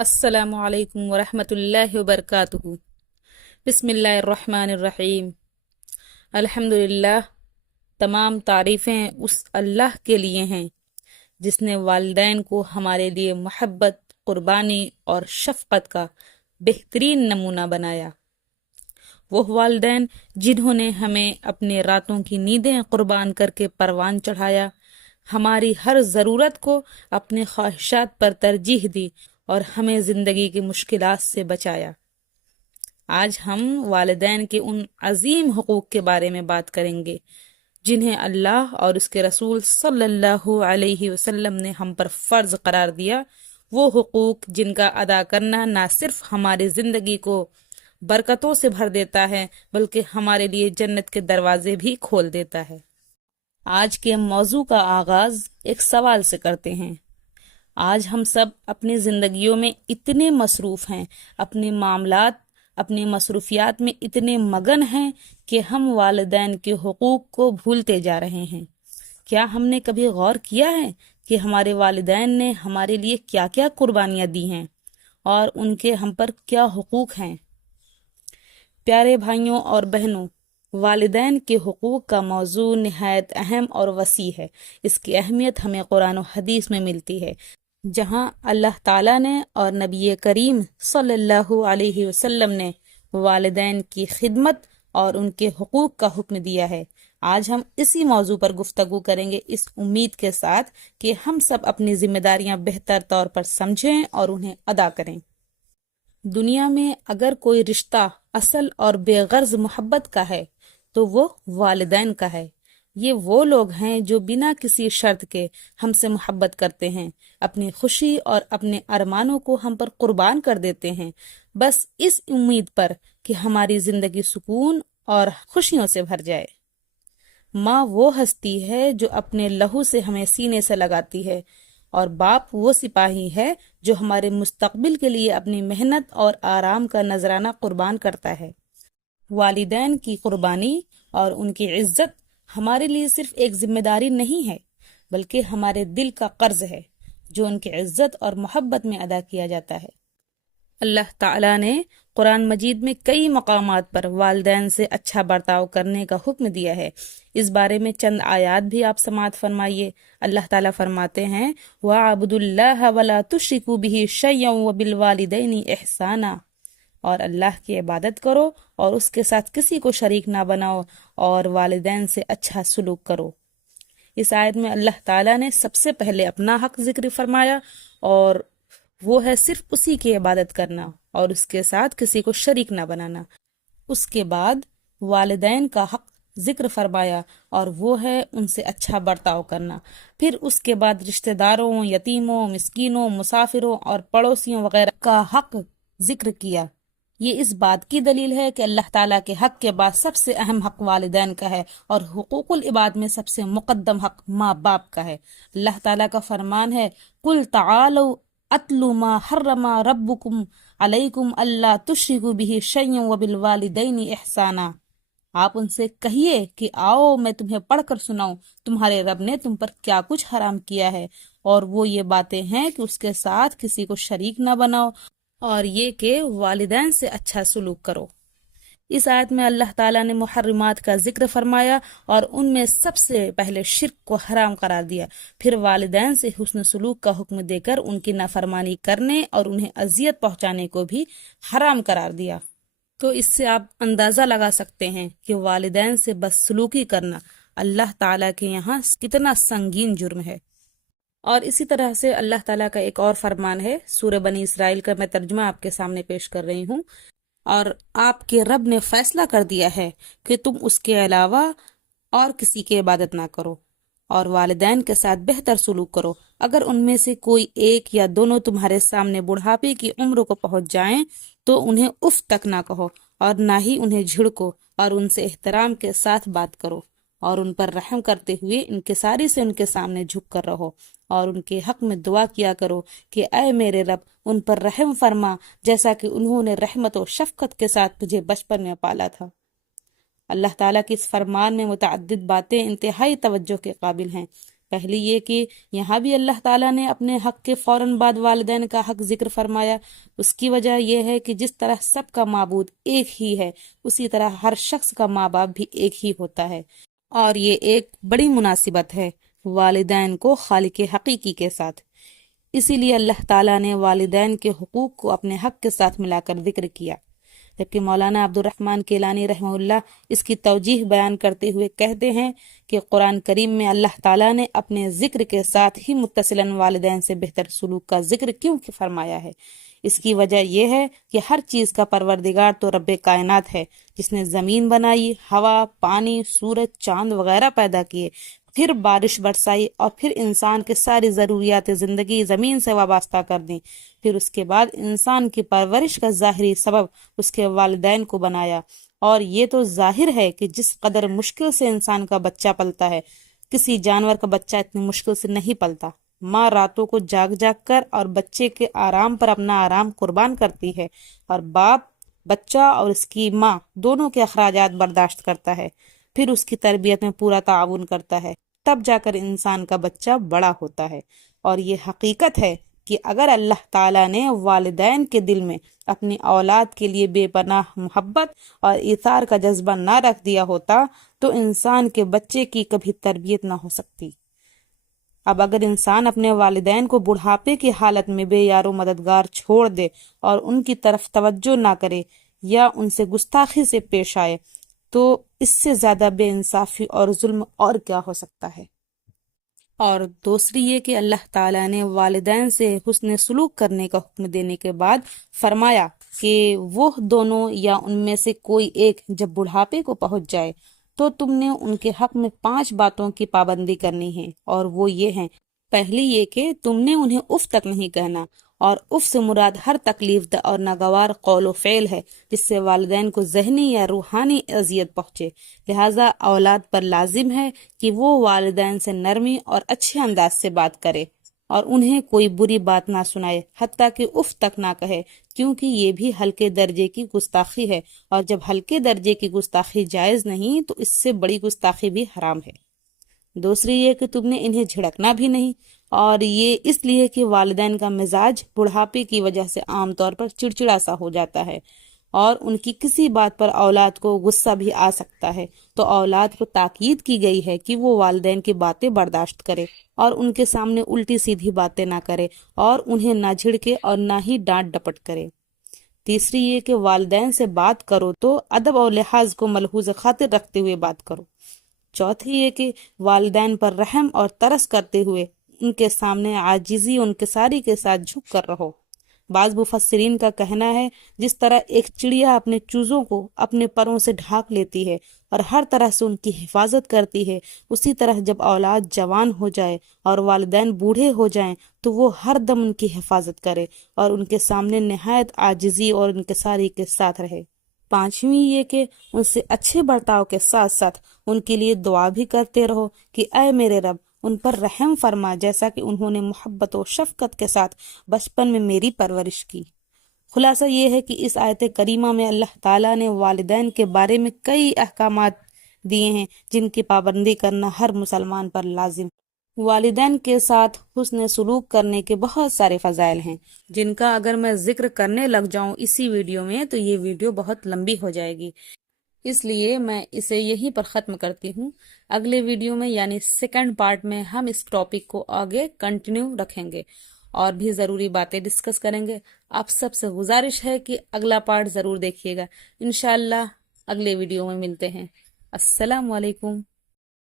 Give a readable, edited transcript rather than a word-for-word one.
السلام علیکم ورحمۃ اللہ وبرکاتہ۔ بسم اللہ الرحمن الرحیم۔ الحمد للہ، تمام تعریفیں اس اللہ کے لیے ہیں جس نے والدین کو ہمارے لیے محبت، قربانی اور شفقت کا بہترین نمونہ بنایا۔ وہ والدین جنہوں نے ہمیں اپنے راتوں کی نیندیں قربان کر کے پروان چڑھایا، ہماری ہر ضرورت کو اپنے خواہشات پر ترجیح دی اور ہمیں زندگی کی مشکلات سے بچایا۔ آج ہم والدین کے ان عظیم حقوق کے بارے میں بات کریں گے جنہیں اللہ اور اس کے رسول صلی اللہ علیہ وسلم نے ہم پر فرض قرار دیا۔ وہ حقوق جن کا ادا کرنا نہ صرف ہماری زندگی کو برکتوں سے بھر دیتا ہے بلکہ ہمارے لیے جنت کے دروازے بھی کھول دیتا ہے۔ آج کے موضوع کا آغاز ایک سوال سے کرتے ہیں۔ آج ہم سب اپنی زندگیوں میں اتنے مصروف ہیں، اپنے معاملات، اپنی مصروفیات میں اتنے مگن ہیں کہ ہم والدین کے حقوق کو بھولتے جا رہے ہیں۔ کیا ہم نے کبھی غور کیا ہے کہ ہمارے والدین نے ہمارے لیے کیا کیا قربانیاں دی ہیں اور ان کے ہم پر کیا حقوق ہیں؟ پیارے بھائیوں اور بہنوں، والدین کے حقوق کا موضوع نہایت اہم اور وسیع ہے۔ اس کی اہمیت ہمیں قرآن و حدیث میں ملتی ہے، جہاں اللہ تعالیٰ نے اور نبی کریم صلی اللہ علیہ وسلم نے والدین کی خدمت اور ان کے حقوق کا حکم دیا ہے۔ آج ہم اسی موضوع پر گفتگو کریں گے، اس امید کے ساتھ کہ ہم سب اپنی ذمہ داریاں بہتر طور پر سمجھیں اور انہیں ادا کریں۔ دنیا میں اگر کوئی رشتہ اصل اور بے غرض محبت کا ہے تو وہ والدین کا ہے۔ یہ وہ لوگ ہیں جو بنا کسی شرط کے ہم سے محبت کرتے ہیں، اپنی خوشی اور اپنے ارمانوں کو ہم پر قربان کر دیتے ہیں، بس اس امید پر کہ ہماری زندگی سکون اور خوشیوں سے بھر جائے۔ ماں وہ ہستی ہے جو اپنے لہو سے ہمیں سینے سے لگاتی ہے، اور باپ وہ سپاہی ہے جو ہمارے مستقبل کے لیے اپنی محنت اور آرام کا نذرانہ قربان کرتا ہے۔ والدین کی قربانی اور ان کی عزت ہمارے لیے صرف ایک ذمہ داری نہیں ہے بلکہ ہمارے دل کا قرض ہے جو ان کی عزت اور محبت میں ادا کیا جاتا ہے۔ اللہ تعالیٰ نے قرآن مجید میں کئی مقامات پر والدین سے اچھا برتاؤ کرنے کا حکم دیا ہے۔ اس بارے میں چند آیات بھی آپ سماعت فرمائیے۔ اللہ تعالیٰ فرماتے ہیں وَاعْبُدُوا اللَّهَ وَلَا تُشْرِكُوا بِهِ شَيْئًا وَبِالْوَالِدَيْنِ إِحْسَانًا، اور اللہ کی عبادت کرو اور اس کے ساتھ کسی کو شریک نہ بناؤ اور والدین سے اچھا سلوک کرو۔ اس آیت میں اللہ تعالیٰ نے سب سے پہلے اپنا حق ذکر فرمایا، اور وہ ہے صرف اسی کی عبادت کرنا اور اس کے ساتھ کسی کو شریک نہ بنانا۔ اس کے بعد والدین کا حق ذکر فرمایا اور وہ ہے ان سے اچھا برتاؤ کرنا۔ پھر اس کے بعد رشتہ داروں، یتیموں، مسکینوں، مسافروں اور پڑوسیوں وغیرہ کا حق ذکر کیا۔ یہ اس بات کی دلیل ہے کہ اللہ تعالیٰ کے حق کے بعد سب سے اہم حق والدین کا ہے، اور حقوق العباد میں سب سے مقدم حق ماں باپ کا ہے۔ اللہ تعالیٰ کا فرمان ہے قُلْ تَعَالَوْا أَتْلُ مَا حَرَّمَ رَبُّكُمْ عَلَيْكُمْ أَلَّا تُشْرِكُوا بِهِ شَيْئًا وَبِالْوَالِدَيْنِ إِحْسَانًا۔ آپ ان سے کہیے کہ آؤ میں تمہیں پڑھ کر سناؤں تمہارے رب نے تم پر کیا کچھ حرام کیا ہے، اور وہ یہ باتیں ہیں کہ اس کے ساتھ کسی کو شریک نہ بناؤ اور یہ کہ والدین سے اچھا سلوک کرو۔ اس آیت میں اللہ تعالیٰ نے محرمات کا ذکر فرمایا اور ان میں سب سے پہلے شرک کو حرام قرار دیا، پھر والدین سے حسن سلوک کا حکم دے کر ان کی نافرمانی کرنے اور انہیں اذیت پہنچانے کو بھی حرام قرار دیا۔ تو اس سے آپ اندازہ لگا سکتے ہیں کہ والدین سے بدسلوکی کرنا اللہ تعالیٰ کے یہاں کتنا سنگین جرم ہے۔ اور اسی طرح سے اللہ تعالیٰ کا ایک اور فرمان ہے، سورہ بنی اسرائیل کا میں ترجمہ آپ کے سامنے پیش کر رہی ہوں۔ اور آپ کے رب نے فیصلہ کر دیا ہے کہ تم اس کے علاوہ اور کسی کی عبادت نہ کرو اور والدین کے ساتھ بہتر سلوک کرو۔ اگر ان میں سے کوئی ایک یا دونوں تمہارے سامنے بڑھاپے کی عمر کو پہنچ جائیں تو انہیں اف تک نہ کہو اور نہ ہی انہیں جھڑکو، اور ان سے احترام کے ساتھ بات کرو، اور ان پر رحم کرتے ہوئے انکساری سے ان کے سامنے جھک کر رہو، اور ان کے حق میں دعا کیا کرو کہ اے میرے رب ان پر رحم فرما جیسا کہ انہوں نے رحمت و شفقت کے ساتھ مجھے بچپن میں پالا تھا۔ اللہ تعالیٰ کے اس فرمان میں متعدد باتیں انتہائی توجہ کے قابل ہیں۔ پہلی یہ کہ یہاں بھی اللہ تعالیٰ نے اپنے حق کے فوراً بعد والدین کا حق ذکر فرمایا۔ اس کی وجہ یہ ہے کہ جس طرح سب کا معبود ایک ہی ہے، اسی طرح ہر شخص کا ماں باپ بھی ایک ہی ہوتا ہے، اور یہ ایک بڑی مناسبت ہے والدین کو خالق حقیقی کے ساتھ۔ اسی لیے اللہ تعالیٰ نے والدین کے حقوق کو اپنے حق کے ساتھ ملا کر ذکر کیا، جبکہ مولانا عبد الرحمن کیلانی رحمہ اللہ اس کی توجیح بیان کرتے ہوئے کہتے ہیں کہ قرآن کریم میں اللہ تعالیٰ نے اپنے ذکر کے ساتھ ہی متصلاً والدین سے بہتر سلوک کا ذکر کیوں فرمایا ہے؟ اس کی وجہ یہ ہے کہ ہر چیز کا پروردگار تو رب کائنات ہے، جس نے زمین بنائی، ہوا، پانی، سورج، چاند وغیرہ پیدا کیے، پھر بارش برسائی، اور پھر انسان کے ساری ضروریات زندگی زمین سے وابستہ کر دیں، پھر اس کے بعد انسان کی پرورش کا ظاہری سبب اس کے والدین کو بنایا۔ اور یہ تو ظاہر ہے کہ جس قدر مشکل سے انسان کا بچہ پلتا ہے، کسی جانور کا بچہ اتنی مشکل سے نہیں پلتا۔ ماں راتوں کو جاگ جاگ کر اور بچے کے آرام پر اپنا آرام قربان کرتی ہے، اور باپ بچہ اور اس کی ماں دونوں کے اخراجات برداشت کرتا ہے، پھر اس کی تربیت میں پورا تعاون کرتا ہے، تب جا کر انسان کا بچہ بڑا ہوتا ہے۔ اور یہ حقیقت ہے کہ اگر اللہ تعالیٰ نے والدین کے دل میں اپنی اولاد کے لیے بے پناہ محبت اور ایثار کا جذبہ نہ رکھ دیا ہوتا تو انسان کے بچے کی کبھی تربیت نہ ہو سکتی۔ اب اگر انسان اپنے والدین کو بڑھاپے کی حالت میں بے یار و مددگار چھوڑ دے اور ان کی طرف توجہ نہ کرے یا ان سے گستاخی سے پیش آئے تو اس سے زیادہ بے انصافی اور ظلم اور کیا ہو سکتا ہے؟ اور دوسری یہ کہ اللہ تعالیٰ نے والدین سے حسن سلوک کرنے کا حکم دینے کے بعد فرمایا کہ وہ دونوں یا ان میں سے کوئی ایک جب بڑھاپے کو پہنچ جائے تو تم نے ان کے حق میں 5 باتوں کی پابندی کرنی ہے، اور وہ یہ ہیں۔ پہلی یہ کہ تم نے انہیں اف تک نہیں کہنا، اور اف سے مراد ہر تکلیف دہ اور ناگوار قول و فعل ہے جس سے والدین کو ذہنی یا روحانی اذیت پہنچے، لہٰذا اولاد پر لازم ہے کہ وہ والدین سے نرمی اور اچھے انداز سے بات کرے اور انہیں کوئی بری بات نہ سنائے، حتیٰ کہ اف تک نہ کہے، کیونکہ یہ بھی ہلکے درجے کی گستاخی ہے، اور جب ہلکے درجے کی گستاخی جائز نہیں تو اس سے بڑی گستاخی بھی حرام ہے۔ دوسری یہ کہ تم نے انہیں جھڑکنا بھی نہیں، اور یہ اس لیے کہ والدین کا مزاج بڑھاپے کی وجہ سے عام طور پر چڑچڑا سا ہو جاتا ہے، اور ان کی کسی بات پر اولاد کو غصہ بھی آ سکتا ہے، تو اولاد کو تاکید کی گئی ہے کہ وہ والدین کی باتیں برداشت کرے اور ان کے سامنے الٹی سیدھی باتیں نہ کرے اور انہیں نہ جھڑکے اور نہ ہی ڈانٹ ڈپٹ کرے۔ تیسری یہ کہ والدین سے بات کرو تو ادب اور لحاظ کو ملحوظ خاطر رکھتے ہوئے بات کرو۔ چوتھی یہ کہ والدین پر رحم اور ترس کرتے ہوئے ان کے سامنے عاجزی ان کے ساری کے ساتھ جھک کر رہو۔ بعض مفسرین کا کہنا ہے جس طرح ایک چڑیا اپنے چوزوں کو اپنے پروں سے ڈھانک لیتی ہے اور ہر طرح سے ان کی حفاظت کرتی ہے، اسی طرح جب اولاد جوان ہو جائے اور والدین بوڑھے ہو جائیں تو وہ ہر دم ان کی حفاظت کرے اور ان کے سامنے نہایت عاجزی اور انکساری کے ساتھ رہے۔ پانچویں یہ کہ ان سے اچھے برتاؤ کے ساتھ ساتھ ان کے لیے دعا بھی کرتے رہو کہ اے میرے رب ان پر رحم فرما، جیسا کہ انہوں نے محبت و شفقت کے ساتھ بچپن میں میری پرورش کی۔ خلاصہ یہ ہے کہ اس آیت کریمہ میں اللہ تعالیٰ نے والدین کے بارے میں کئی احکامات دیے ہیں جن کی پابندی کرنا ہر مسلمان پر لازم۔ والدین کے ساتھ حسن سلوک کرنے کے بہت سارے فضائل ہیں جن کا اگر میں ذکر کرنے لگ جاؤں اسی ویڈیو میں تو یہ ویڈیو بہت لمبی ہو جائے گی، اس لیے میں اسے یہیں پر ختم کرتی ہوں۔ اگلے ویڈیو میں یعنی سیکنڈ پارٹ میں ہم اس ٹاپک کو آگے کنٹینیو رکھیں گے اور بھی ضروری باتیں ڈسکس کریں گے۔ آپ سب سے گزارش ہے کہ اگلا پارٹ ضرور دیکھیے گا۔ انشاءاللہ اگلے ویڈیو میں ملتے ہیں۔ السلام علیکم۔